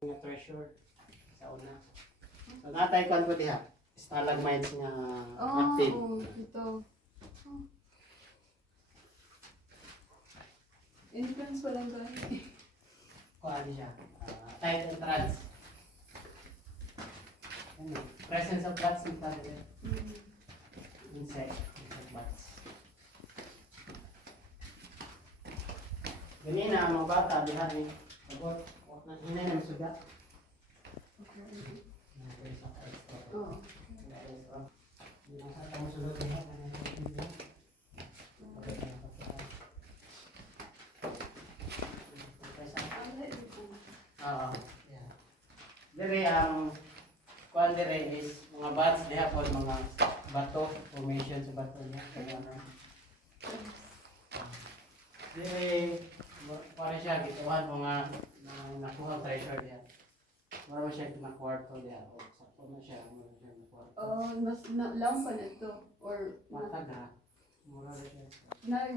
nga treasure sa una. So natay kon ko diha. Stalagmites nga active. Oh, ito. Oh. Entrance walang gani. Kuha siya. Tight entrance. Ano? Presence of bats in talaga. Insect bats. Ganyan na ang mga bata, diha ni. Abot, hinay na masuga. Oo. Dire kuan dire is mga bats diha po mga bato formation sa bato niya kaya ano. Dire para siya gituhan mga nakuha treasure diha. Mara siya na kwarto diha o sakto na siya mo siya na kwarto. Oh, mas lampa na ito or Mataga. Mura siya. na